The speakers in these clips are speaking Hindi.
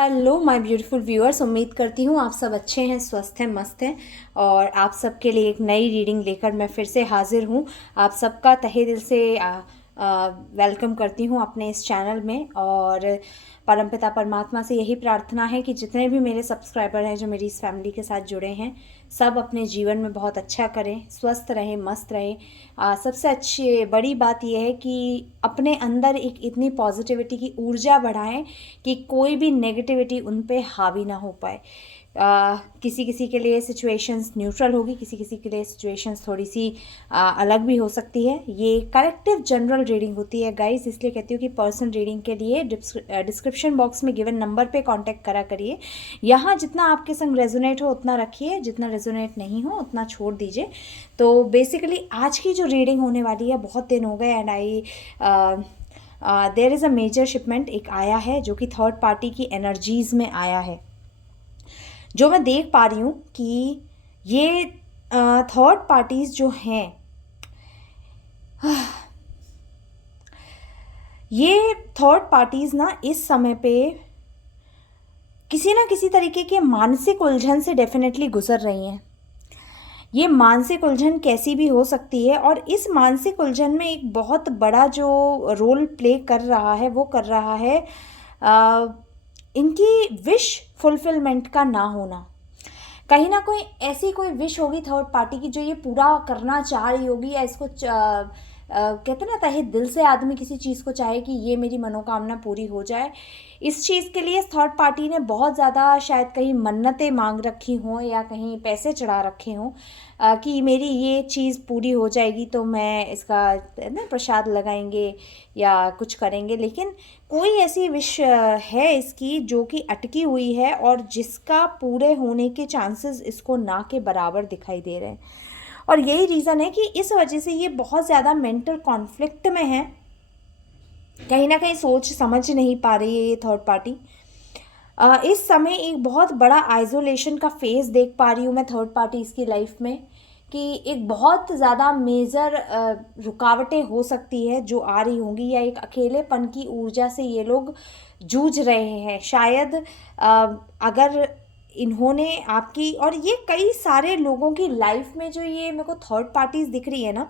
हेलो माय ब्यूटीफुल व्यूअर्स, उम्मीद करती हूँ आप सब अच्छे हैं, स्वस्थ हैं, मस्त हैं। और आप सबके लिए एक नई रीडिंग लेकर मैं फिर से हाजिर हूँ। आप सबका तहे दिल से वेलकम करती हूँ अपने इस चैनल में। और परमपिता परमात्मा से यही प्रार्थना है कि जितने भी मेरे सब्सक्राइबर हैं जो मेरी इस फैमिली के साथ जुड़े हैं, सब अपने जीवन में बहुत अच्छा करें, स्वस्थ रहें, मस्त रहें। सबसे अच्छी बड़ी बात यह है कि अपने अंदर एक इतनी पॉजिटिविटी की ऊर्जा बढ़ाएं कि कोई भी नेगेटिविटी उन पे हावी ना हो पाए। किसी किसी के लिए सिचुएशंस न्यूट्रल होगी, किसी किसी के लिए सिचुएशंस थोड़ी सी अलग भी हो सकती है। ये कलेक्टिव जनरल रीडिंग होती है गाइस, इसलिए कहती हूँ कि पर्सनल रीडिंग के लिए डिस्क्रिप्शन बॉक्स में गिवन नंबर पे कांटेक्ट करा करिए। यहाँ जितना आपके संग रेजोनेट हो उतना रखिए, जितना रेजोनेट नहीं हो उतना छोड़ दीजिए। तो बेसिकली आज की जो रीडिंग होने वाली है, बहुत दिन हो गए and I there is a major shipment एक आया है जो कि थर्ड पार्टी की एनर्जीज़ में आया है। जो मैं देख पा रही हूँ कि ये थर्ड पार्टीज़ जो हैं, ये थर्ड पार्टीज़ ना इस समय पे किसी ना किसी तरीके के मानसिक उलझन से डेफिनेटली गुजर रही हैं। ये मानसिक उलझन कैसी भी हो सकती है, और इस मानसिक उलझन में एक बहुत बड़ा जो रोल प्ले कर रहा है वो कर रहा है इनकी विश फुलफिलमेंट का ना होना। कहीं ना कोई ऐसी कोई विश होगी थर्ड पार्टी की जो ये पूरा करना चाह रही होगी, या इसको कहते ना तहे दिल से आदमी किसी चीज़ को चाहे कि ये मेरी मनोकामना पूरी हो जाए। इस चीज़ के लिए थर्ड पार्टी ने बहुत ज़्यादा शायद कहीं मन्नतें मांग रखी हों या कहीं पैसे चढ़ा रखे हों कि मेरी ये चीज़ पूरी हो जाएगी तो मैं इसका ना प्रसाद लगाएंगे या कुछ करेंगे। लेकिन कोई ऐसी विश है इसकी जो कि अटकी हुई है और जिसका पूरे होने के चांसेस इसको ना के बराबर दिखाई दे रहे हैं। और यही रीज़न है कि इस वजह से ये बहुत ज़्यादा मेंटल कॉन्फ्लिक्ट में है, कहीं ना कहीं सोच समझ नहीं पा रही है ये थर्ड पार्टी। इस समय एक बहुत बड़ा आइसोलेशन का फेज देख पा रही हूँ मैं थर्ड पार्टीज़ की लाइफ में, कि एक बहुत ज़्यादा मेजर रुकावटें हो सकती है जो आ रही होंगी, या एक अकेलेपन की ऊर्जा से ये लोग जूझ रहे हैं शायद। अगर इन्होंने आपकी, और ये कई सारे लोगों की लाइफ में जो ये मेरे को थर्ड पार्टीज़ दिख रही है ना,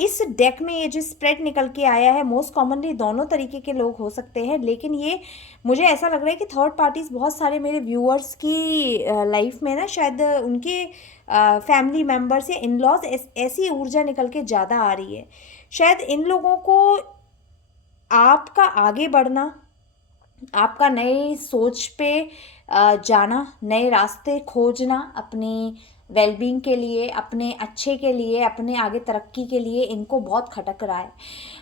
इस डेक में ये जो स्प्रेड निकल के आया है, मोस्ट कॉमनली दोनों तरीके के लोग हो सकते हैं। लेकिन ये मुझे ऐसा लग रहा है कि थर्ड पार्टीज़ बहुत सारे मेरे व्यूअर्स की लाइफ में ना, शायद उनके फैमिली मेम्बर्स या इन लॉज ऐसी ऊर्जा निकल के ज़्यादा आ रही है। शायद इन लोगों को आपका आगे बढ़ना, आपका नए सोच पे जाना, नए रास्ते खोजना अपनी वेलबींग के लिए, अपने अच्छे के लिए, अपने आगे तरक्की के लिए इनको बहुत खटक रहा है।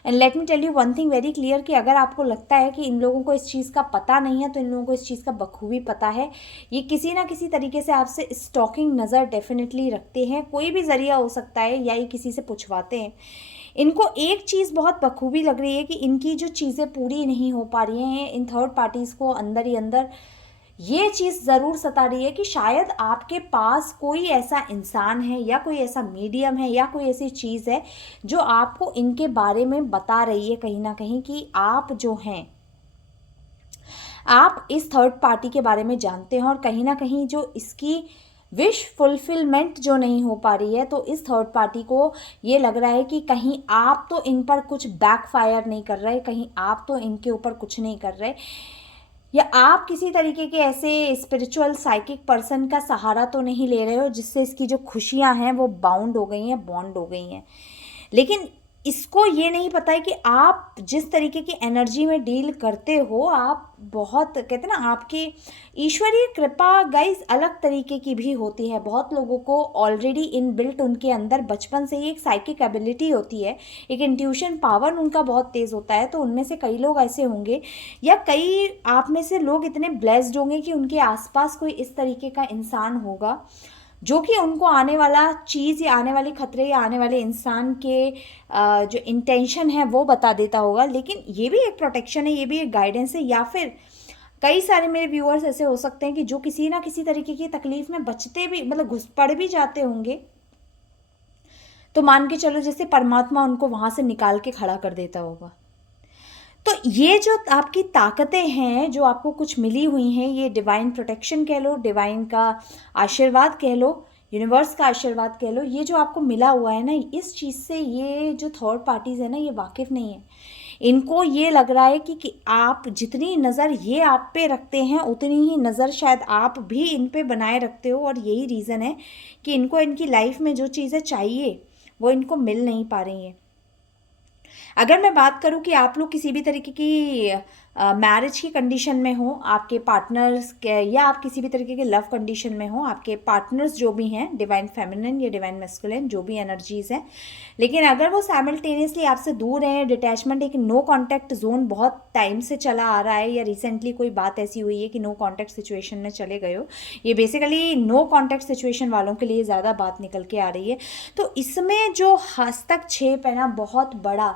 And let me tell you one thing very clear, कि अगर आपको लगता है कि इन लोगों को इस चीज़ का पता नहीं है तो इन लोगों को इस चीज़ का बखूबी पता है। ये किसी ना किसी तरीके से आपसे स्टॉकिंग नज़र डेफिनेटली रखते हैं, कोई भी ज़रिया हो सकता है, या ये किसी से पूछवाते हैं। इनको एक चीज़ बहुत बखूबी लग रही है कि इनकी जो चीज़ें पूरी नहीं हो पा रही हैं, इन थर्ड पार्टीज़ को अंदर ही अंदर ये चीज़ ज़रूर सता रही है कि शायद आपके पास कोई ऐसा इंसान है या कोई ऐसा मीडियम है या कोई ऐसी चीज़ है जो आपको इनके बारे में बता रही है कहीं ना कहीं, कि आप जो हैं, आप इस थर्ड पार्टी के बारे में जानते हैं। और कहीं ना कहीं जो इसकी विश फुलफिलमेंट जो नहीं हो पा रही है, तो इस थर्ड पार्टी को ये लग रहा है कि कहीं आप तो इन पर कुछ बैकफायर नहीं कर रहे, कहीं आप तो इनके ऊपर कुछ नहीं कर रहे, या आप किसी तरीके के ऐसे स्पिरिचुअल साइकिक पर्सन का सहारा तो नहीं ले रहे हो जिससे इसकी जो खुशियां हैं वो बाउंड हो गई हैं, बॉन्ड हो गई हैं। लेकिन इसको ये नहीं पता है कि आप जिस तरीके की एनर्जी में डील करते हो, आप बहुत कहते हैं ना, आपकी ईश्वरीय कृपा गाइस अलग तरीके की भी होती है। बहुत लोगों को ऑलरेडी इन बिल्ट उनके अंदर बचपन से ही एक साइकिक एबिलिटी होती है, एक इंट्यूशन पावर उनका बहुत तेज़ होता है। तो उनमें से कई लोग ऐसे होंगे, या कई आप में से लोग इतने ब्लेस्ड होंगे कि उनके आसपास कोई इस तरीके का इंसान होगा जो कि उनको आने वाला चीज़ या आने वाले खतरे या आने वाले इंसान के जो इंटेंशन है वो बता देता होगा। लेकिन ये भी एक प्रोटेक्शन है, ये भी एक गाइडेंस है। या फिर कई सारे मेरे व्यूअर्स ऐसे हो सकते हैं कि जो किसी ना किसी तरीके की तकलीफ में बचते भी, मतलब घुस पड़ भी जाते होंगे, तो मान के चलो जैसे परमात्मा उनको वहाँ से निकाल के खड़ा कर देता होगा। तो ये जो आपकी ताकतें हैं, जो आपको कुछ मिली हुई हैं, ये डिवाइन प्रोटेक्शन कह लो, डिवाइन का आशीर्वाद कह लो, यूनिवर्स का आशीर्वाद कह लो, ये जो आपको मिला हुआ है ना, इस चीज़ से ये जो थर्ड पार्टीज़ है ना, ये वाकिफ़ नहीं है। इनको ये लग रहा है कि आप जितनी नज़र ये आप पे रखते हैं, उतनी ही नज़र शायद आप भी इन पे बनाए रखते हो, और यही रीज़न है कि इनको इनकी लाइफ में जो चीज़ें चाहिए वो इनको मिल नहीं पा रही हैं। अगर मैं बात करूं कि आप लोग किसी भी तरीके की मैरिज की कंडीशन में हो, आपके पार्टनर्स के, या आप किसी भी तरीके के लव कंडीशन में हो, आपके पार्टनर्स जो भी हैं, डिवाइन फेमिनिन या डिवाइन मैस्कुलिन, जो भी एनर्जीज़ हैं, लेकिन अगर वो साइमल्टेनियसली आपसे दूर हैं, डिटैचमेंट, एक नो कांटेक्ट जोन बहुत टाइम से चला आ रहा है, या रिसेंटली कोई बात ऐसी हुई है कि नो कांटेक्ट सिचुएशन में चले गए हो, ये बेसिकली नो कांटेक्ट सिचुएशन वालों के लिए ज़्यादा बात निकल के आ रही है। तो इसमें जो हस्तक्षेप है ना, बहुत बड़ा,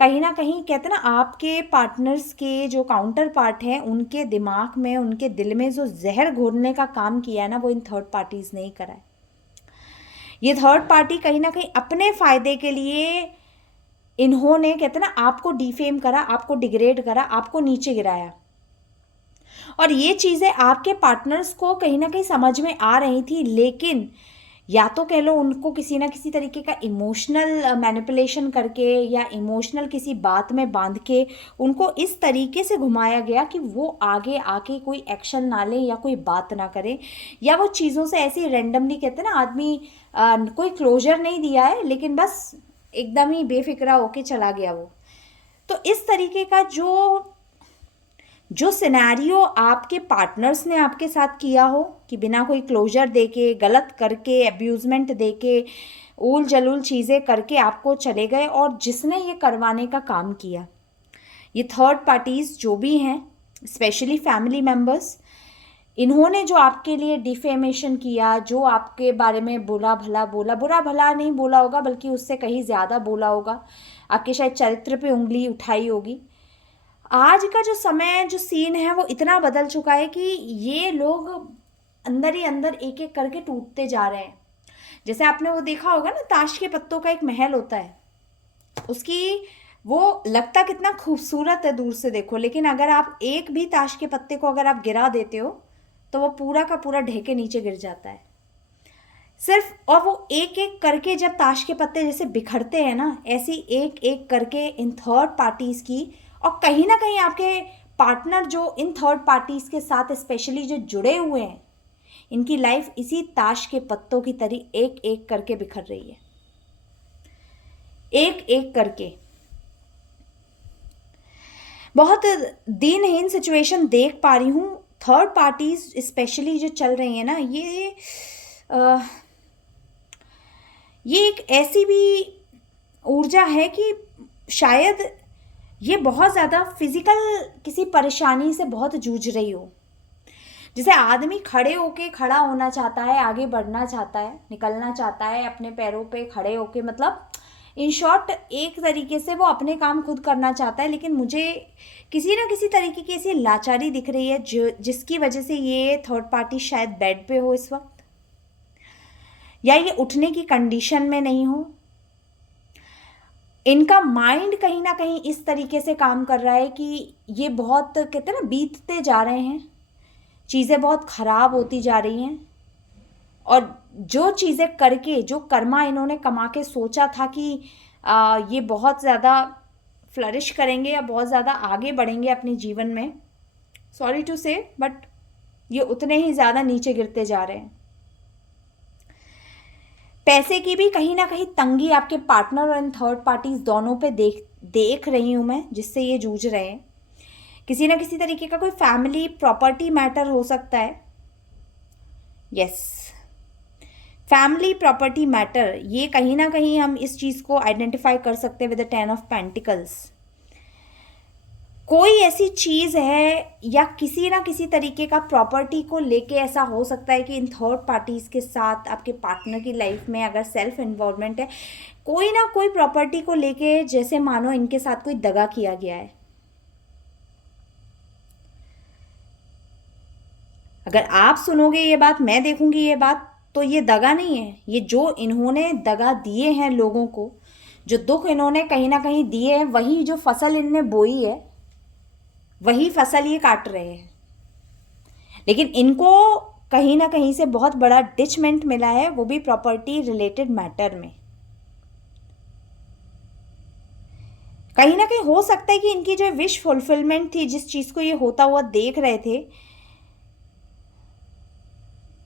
कहीं ना कहीं कहते हैं ना, आपके पार्टनर्स के जो काउंटर पार्ट हैं, उनके दिमाग में, उनके दिल में जो जहर घोरने का काम किया है ना, वो इन थर्ड पार्टीज ने ही करा है। ये थर्ड पार्टी कहीं ना कहीं अपने फायदे के लिए इन्होंने, कहते हैं ना, आपको डिफेम करा, आपको डिग्रेड करा, आपको नीचे गिराया। और ये चीज़ें आपके पार्टनर्स को कहीं ना कहीं समझ में आ रही थी, लेकिन या तो कह लो उनको किसी ना किसी तरीके का इमोशनल मैनिपुलेशन करके, या इमोशनल किसी बात में बांध के उनको इस तरीके से घुमाया गया कि वो आगे आके कोई एक्शन ना लें या कोई बात ना करें, या वो चीज़ों से ऐसे रैंडमली, कहते हैं ना, आदमी कोई क्लोजर नहीं दिया है, लेकिन बस एकदम ही बेफिक्रा होके चला गया वो। तो इस तरीके का जो सिनेरियो आपके पार्टनर्स ने आपके साथ किया हो, कि बिना कोई क्लोजर देके, गलत करके, अब्यूजमेंट देके, ऊल जलूल चीज़ें करके आपको चले गए, और जिसने ये करवाने का काम किया, ये थर्ड पार्टीज़ जो भी हैं, स्पेशली फैमिली मेम्बर्स, इन्होंने जो आपके लिए डिफेमेशन किया, जो आपके बारे में बुरा भला बोला, बुरा भला नहीं बोला होगा बल्कि उससे कहीं ज़्यादा बोला होगा, आपके शायद चरित्र पे उंगली उठाई होगी। आज का जो समय, जो सीन है, वो इतना बदल चुका है कि ये लोग अंदर ही अंदर एक एक करके टूटते जा रहे हैं। जैसे आपने वो देखा होगा ना, ताश के पत्तों का एक महल होता है, उसकी वो लगता कितना खूबसूरत है दूर से देखो, लेकिन अगर आप एक भी ताश के पत्ते को अगर आप गिरा देते हो तो वो पूरा का पूरा ढह के नीचे गिर जाता है सिर्फ। और वो एक एक करके जब ताश के पत्ते जैसे बिखरते हैं ना, ऐसी एक एक करके इन थर्ड पार्टीज की, और कहीं ना कहीं आपके पार्टनर जो इन थर्ड पार्टीज के साथ स्पेशली जो जुड़े हुए हैं, इनकी लाइफ इसी ताश के पत्तों की तरह एक एक करके बिखर रही है, एक एक करके। बहुत दीनहीन सिचुएशन देख पा रही हूँ। थर्ड पार्टीज स्पेशली जो चल रही है ना, ये एक ऐसी भी ऊर्जा है कि शायद ये बहुत ज़्यादा फिजिकल किसी परेशानी से बहुत जूझ रही हो। जैसे आदमी खड़े होके, खड़ा होना चाहता है, आगे बढ़ना चाहता है, निकलना चाहता है अपने पैरों पे खड़े होके, मतलब इन शॉर्ट एक तरीके से वो अपने काम खुद करना चाहता है, लेकिन मुझे किसी ना किसी तरीके की ऐसी लाचारी दिख रही है जिसकी वजह से ये थर्ड पार्टी शायद बेड पे हो इस वक्त, या ये उठने की कंडीशन में नहीं हो। इनका माइंड कहीं ना कहीं इस तरीके से काम कर रहा है कि ये बहुत, कहते हैं ना, बीतते जा रहे हैं, चीज़ें बहुत ख़राब होती जा रही हैं, और जो चीज़ें करके, जो कर्मा इन्होंने कमा के सोचा था कि ये बहुत ज़्यादा फ्लरिश करेंगे या बहुत ज़्यादा आगे बढ़ेंगे अपने जीवन में, सॉरी टू से, बट ये उतने ही ज़्यादा नीचे गिरते जा रहे हैं। पैसे की भी कहीं ना कहीं तंगी आपके पार्टनर और इन थर्ड पार्टीज दोनों पे देख रही हूँ मैं, जिससे ये जूझ रहे हैं। किसी ना किसी तरीके का कोई फैमिली प्रॉपर्टी मैटर हो सकता है। यस, फैमिली प्रॉपर्टी मैटर, ये कहीं ना कहीं हम इस चीज़ को आइडेंटिफाई कर सकते हैं विद द 10 ऑफ पेंटिकल्स। कोई ऐसी चीज़ है या किसी ना किसी तरीके का प्रॉपर्टी को लेके ऐसा हो सकता है कि इन थर्ड पार्टीज़ के साथ आपके पार्टनर की लाइफ में अगर सेल्फ इन्वॉल्वमेंट है, कोई ना कोई प्रॉपर्टी को लेके जैसे मानो इनके साथ कोई दगा किया गया है। अगर आप सुनोगे ये बात, मैं देखूंगी ये बात, तो ये दगा नहीं है। ये जो इन्होंने दगा दिए हैं लोगों को, जो दुख इन्होंने कहीं ना कहीं दिए हैं, वही जो फसल इनने बोई है, वही फसल ये काट रहे हैं। लेकिन इनको कहीं ना कहीं से बहुत बड़ा डिचमेंट मिला है, वो भी प्रॉपर्टी रिलेटेड मैटर में। कहीं ना कहीं हो सकता है कि इनकी जो विश फुलफिलमेंट थी, जिस चीज़ को ये होता हुआ देख रहे थे,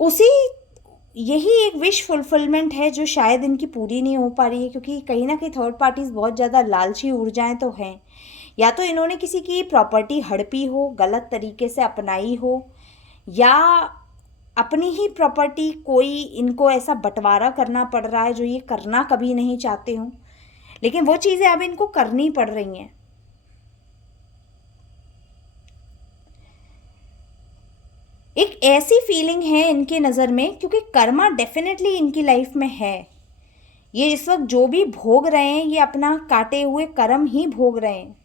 उसी यही एक विश फुलफिलमेंट है जो शायद इनकी पूरी नहीं हो पा रही है। क्योंकि कहीं ना कहीं थर्ड पार्टीज बहुत ज़्यादा लालची ऊर्जाएं तो हैं। या तो इन्होंने किसी की प्रॉपर्टी हड़पी हो, गलत तरीके से अपनाई हो, या अपनी ही प्रॉपर्टी कोई इनको ऐसा बंटवारा करना पड़ रहा है जो ये करना कभी नहीं चाहते हों, लेकिन वो चीज़ें अब इनको करनी पड़ रही हैं। एक ऐसी फीलिंग है इनके नज़र में, क्योंकि कर्मा डेफिनेटली इनकी लाइफ में है। ये इस वक्त जो भी भोग रहे हैं, ये अपना काटे हुए कर्म ही भोग रहे हैं।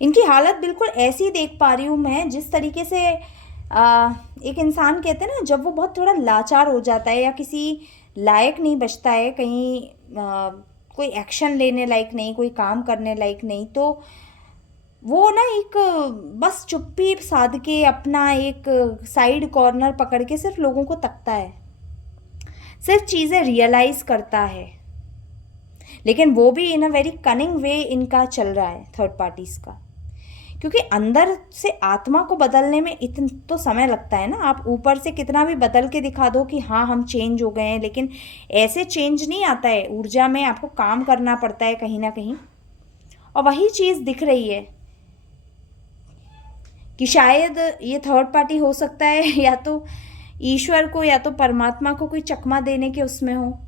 इनकी हालत बिल्कुल ऐसी देख पा रही हूँ मैं, जिस तरीके से एक इंसान कहते हैं ना, जब वो बहुत थोड़ा लाचार हो जाता है या किसी लायक नहीं बचता है, कहीं कोई एक्शन लेने लायक नहीं, कोई काम करने लायक नहीं, तो वो ना एक बस चुप्पी साध के अपना एक साइड कॉर्नर पकड़ के सिर्फ लोगों को तकता है, सिर्फ चीज़ें रियलाइज़ करता है। लेकिन वो भी इन अ वेरी कनिंग वे इनका चल रहा है थर्ड पार्टीज़ का। क्योंकि अंदर से आत्मा को बदलने में इतना तो समय लगता है ना। आप ऊपर से कितना भी बदल के दिखा दो कि हाँ हम चेंज हो गए हैं, लेकिन ऐसे चेंज नहीं आता है। ऊर्जा में आपको काम करना पड़ता है कहीं ना कहीं, और वही चीज़ दिख रही है कि शायद ये थर्ड पार्टी हो सकता है या तो ईश्वर को या तो परमात्मा को कोई चकमा देने के उसमें हो।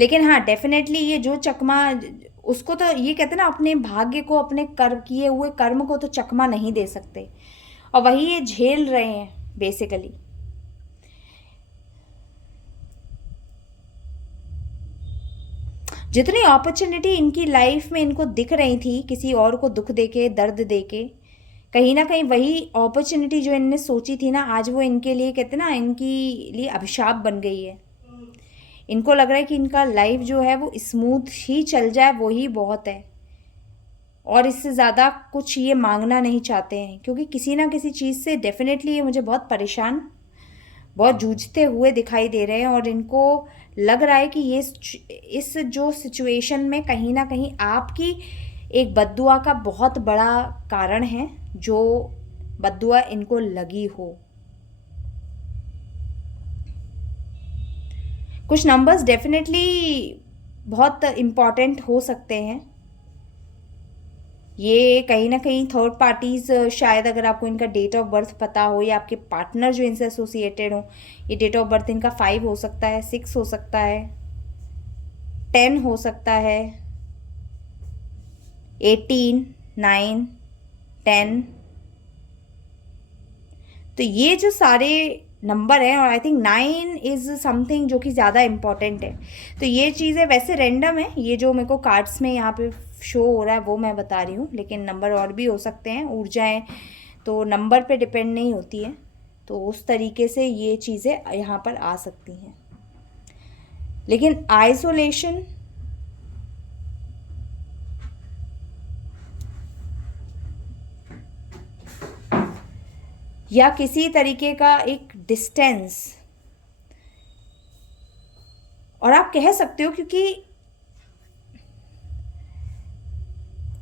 लेकिन हाँ, डेफिनेटली ये जो चकमा, उसको तो ये कहते हैं ना, अपने भाग्य को, अपने कर्म किए हुए कर्म को तो चकमा नहीं दे सकते, और वही ये झेल रहे हैं बेसिकली। जितनी अपॉर्चुनिटी इनकी लाइफ में इनको दिख रही थी किसी और को दुख देके, दर्द देके, कहीं ना कहीं वही अपॉर्चुनिटी जो इनने सोची थी ना, आज वो इनके लिए कहते ना, इनकी लिए अभिशाप बन गई है। इनको लग रहा है कि इनका लाइफ जो है वो स्मूथ ही चल जाए, वो ही बहुत है, और इससे ज़्यादा कुछ ये मांगना नहीं चाहते हैं। क्योंकि किसी ना किसी चीज़ से डेफिनेटली ये मुझे बहुत परेशान, बहुत जूझते हुए दिखाई दे रहे हैं, और इनको लग रहा है कि ये इस जो सिचुएशन में कहीं ना कहीं आपकी एक बद्दुआ का बहुत बड़ा कारण है, जो बद्दुआ इनको लगी हो। कुछ नंबर्स डेफिनेटली बहुत इम्पॉर्टेंट हो सकते हैं। ये कहीं ना कहीं थर्ड पार्टीज़, शायद अगर आपको इनका डेट ऑफ बर्थ पता हो, या आपके पार्टनर जो इनसे एसोसिएटेड हो, ये डेट ऑफ बर्थ इनका 5 हो सकता है, 6 हो सकता है, 10 हो सकता है, 18, 9, 10। तो ये जो सारे नंबर है, और आई थिंक 9 इज़ समथिंग जो कि ज़्यादा इम्पॉर्टेंट है। तो ये चीज़ें वैसे रैंडम है, ये जो मेरे को कार्ड्स में यहाँ पे शो हो रहा है वो मैं बता रही हूँ, लेकिन नंबर और भी हो सकते हैं। ऊर्जाएं तो नंबर पे डिपेंड नहीं होती हैं, तो उस तरीके से ये चीज़ें यहाँ पर आ सकती हैं। लेकिन आइसोलेशन, या किसी तरीके का एक डिस्टेंस, और आप कह सकते हो, क्योंकि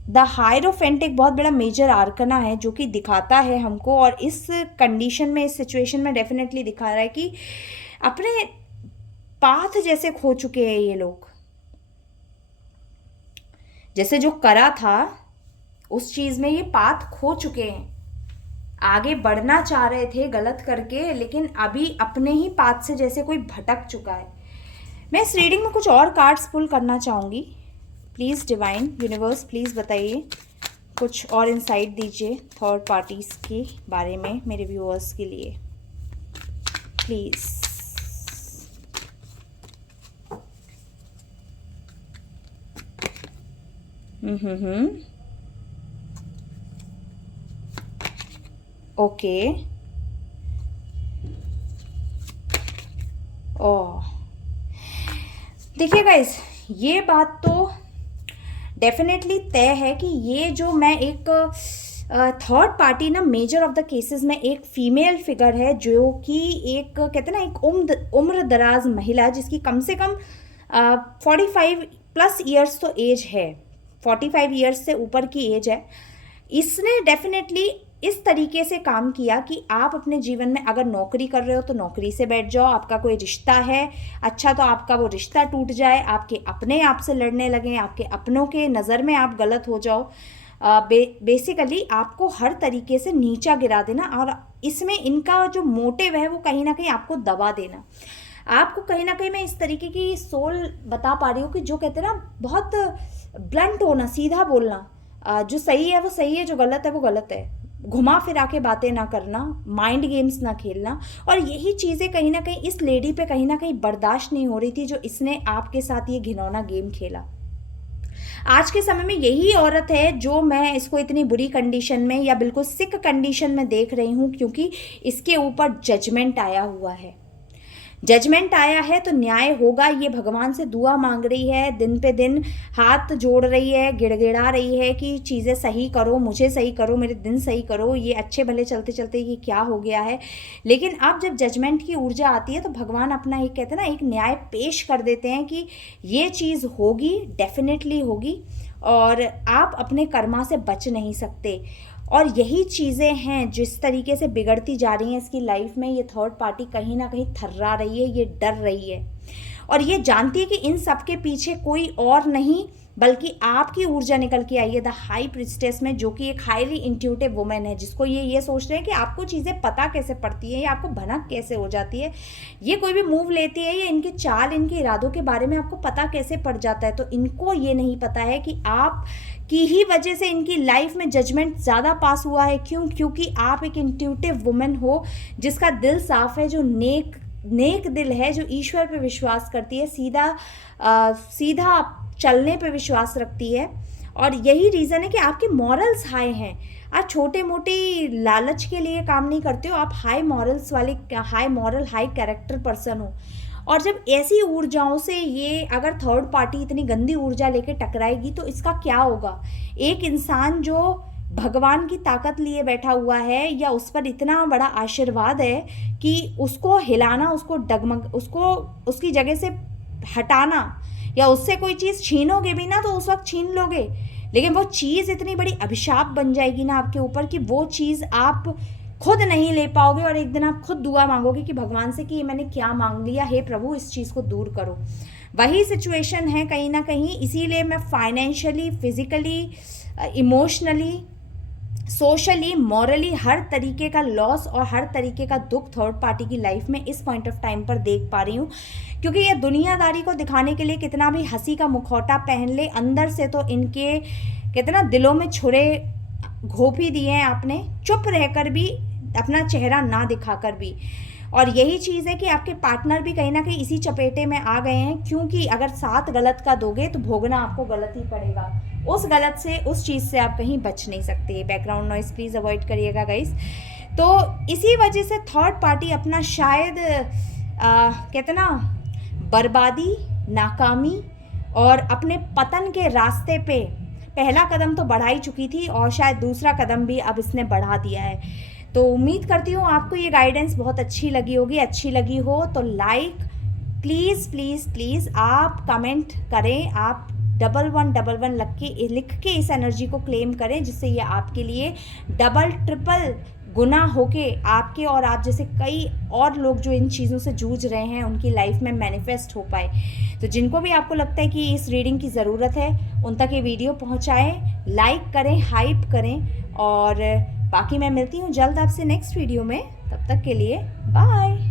द हायरोफेंट एक बहुत बड़ा मेजर आर्कना है जो कि दिखाता है हमको, और इस कंडीशन में, इस सिचुएशन में डेफिनेटली दिखा रहा है कि अपने पाथ जैसे खो चुके हैं ये लोग। जैसे जो करा था उस चीज़ में ये पाथ खो चुके हैं। आगे बढ़ना चाह रहे थे गलत करके, लेकिन अभी अपने ही पाथ से जैसे कोई भटक चुका है। मैं इस रीडिंग में कुछ और कार्ड्स पुल करना चाहूँगी। प्लीज़ डिवाइन यूनिवर्स, प्लीज़ बताइए, कुछ और इंसाइट दीजिए थर्ड पार्टीज़ के बारे में मेरे व्यूअर्स के लिए, प्लीज़। ओके, ओह, देखिए गाइस, ये बात तो डेफिनेटली तय है कि ये जो मैं एक थर्ड पार्टी ना, मेजर ऑफ द केसेस में एक फीमेल फिगर है, जो कि एक कहते हैं ना एक उम्र दराज महिला, जिसकी कम से कम 45 प्लस ईयर्स तो एज है, 45 ईयर्स से ऊपर की एज है। इसने डेफिनेटली इस तरीके से काम किया कि आप अपने जीवन में अगर नौकरी कर रहे हो तो नौकरी से बैठ जाओ, आपका कोई रिश्ता है अच्छा तो आपका वो रिश्ता टूट जाए, आपके अपने आप से लड़ने लगें, आपके अपनों के नज़र में आप गलत हो जाओ। बेसिकली आपको हर तरीके से नीचा गिरा देना, और इसमें इनका जो मोटिव है वो कहीं ना कहीं आपको दबा देना। आपको कहीं ना कहीं मैं इस तरीके की सोल बता पा रही हूँ कि जो कहते हैं ना बहुत ब्लंट होना, सीधा बोलना, जो सही है वो सही है, जो गलत है वो गलत है, घुमा फिरा के बातें ना करना, माइंड गेम्स ना खेलना। और यही चीज़ें कहीं ना कहीं इस लेडी पे कहीं ना कहीं बर्दाश्त नहीं हो रही थी, जो इसने आपके साथ ये घिनौना गेम खेला। आज के समय में यही औरत है जो मैं इसको इतनी बुरी कंडीशन में या बिल्कुल सिक कंडीशन में देख रही हूँ, क्योंकि इसके ऊपर जजमेंट आया हुआ है। जजमेंट आया है तो न्याय होगा, ये भगवान से दुआ मांग रही है, दिन पे दिन हाथ जोड़ रही है, गिड़गिड़ा रही है कि चीज़ें सही करो, मुझे सही करो, मेरे दिन सही करो, ये अच्छे भले चलते चलते ये क्या हो गया है। लेकिन अब जब जजमेंट की ऊर्जा आती है तो भगवान अपना एक कहते हैं ना एक न्याय पेश कर देते हैं कि ये चीज़ होगी, डेफिनेटली होगी, और आप अपने कर्मा से बच नहीं सकते। और यही चीज़ें हैं जिस तरीके से बिगड़ती जा रही हैं इसकी लाइफ में। ये थर्ड पार्टी कहीं ना कहीं थर्रा रही है, ये डर रही है, और ये जानती है कि इन सब के पीछे कोई और नहीं बल्कि आपकी ऊर्जा निकल के आई है द हाई प्रिस्टेस में, जो कि एक हाईली इंट्यूटिव वुमेन है, जिसको ये सोच रहे हैं कि आपको चीज़ें पता कैसे पड़ती है या आपको भनक कैसे हो जाती है, ये कोई भी मूव लेती है या इनके चाल, इनके इरादों के बारे में आपको पता कैसे पड़ जाता है। तो इनको ये नहीं पता है कि आप की ही वजह से इनकी लाइफ में जजमेंट ज़्यादा पास हुआ है। क्यों? क्योंकि आप एक इंट्यूटिव वुमेन हो, जिसका दिल साफ है, जो नेक दिल है, जो ईश्वर पे विश्वास करती है, सीधा चलने पे विश्वास रखती है। और यही रीज़न है कि आपके मॉरल्स हाई हैं। आप छोटे मोटे लालच के लिए काम नहीं करते हो, आप हाई मॉरल्स वाले, high moral, high character person हो। और जब ऐसी ऊर्जाओं से ये अगर थर्ड पार्टी इतनी गंदी ऊर्जा लेके टकराएगी तो इसका क्या होगा। एक इंसान जो भगवान की ताकत लिए बैठा हुआ है, या उस पर इतना बड़ा आशीर्वाद है कि उसको हिलाना, उसको उसकी जगह से हटाना, या उससे कोई चीज़ छीनोगे भी ना तो उस वक्त छीन लोगे, लेकिन वो चीज़ इतनी बड़ी अभिशाप बन जाएगी ना आपके ऊपर कि वो चीज़ आप खुद नहीं ले पाओगे, और एक दिन आप खुद दुआ मांगोगे कि भगवान से कि ये मैंने क्या मांग लिया, हे प्रभु इस चीज़ को दूर करो। वही सिचुएशन है कहीं ना कहीं। इसीलिए मैं financially, physically, emotionally, socially, morally हर तरीके का लॉस और हर तरीके का दुख थर्ड पार्टी की लाइफ में इस पॉइंट ऑफ टाइम पर देख पा रही हूँ। क्योंकि ये दुनियादारी को दिखाने के लिए कितना भी हंसी का मुखौटा पहन ले, अंदर से तो इनके कितना दिलों में छुरे घोप ही दिए हैं आपने, चुप रहकर भी, अपना चेहरा ना दिखाकर भी। और यही चीज़ है कि आपके पार्टनर भी कहीं ना कहीं इसी चपेटे में आ गए हैं, क्योंकि अगर साथ गलत का दोगे तो भोगना आपको गलत ही पड़ेगा। उस गलत से, उस चीज़ से आप कहीं बच नहीं सकते। बैकग्राउंड नॉइस प्लीज़ अवॉइड करिएगा गाइस। तो इसी वजह से थर्ड पार्टी अपना शायद कहते ना बर्बादी, नाकामी और अपने पतन के रास्ते पे पहला कदम तो बढ़ा ही चुकी थी, और शायद दूसरा कदम भी अब इसने बढ़ा दिया है। तो उम्मीद करती हूँ आपको ये गाइडेंस बहुत अच्छी लगी होगी। अच्छी लगी हो तो लाइक प्लीज़ प्लीज़ प्लीज़ आप कमेंट करें, आप 1111 लिख के इस एनर्जी को क्लेम करें, जिससे ये आपके लिए डबल ट्रिपल गुना होके आपके और आप जैसे कई और लोग जो इन चीज़ों से जूझ रहे हैं उनकी लाइफ में मैनिफेस्ट हो पाए। तो जिनको भी आपको लगता है कि इस रीडिंग की ज़रूरत है उन तक ये वीडियो पहुंचाएं, लाइक करें, हाइप करें, और बाकी मैं मिलती हूँ जल्द आपसे नेक्स्ट वीडियो में। तब तक के लिए बाय।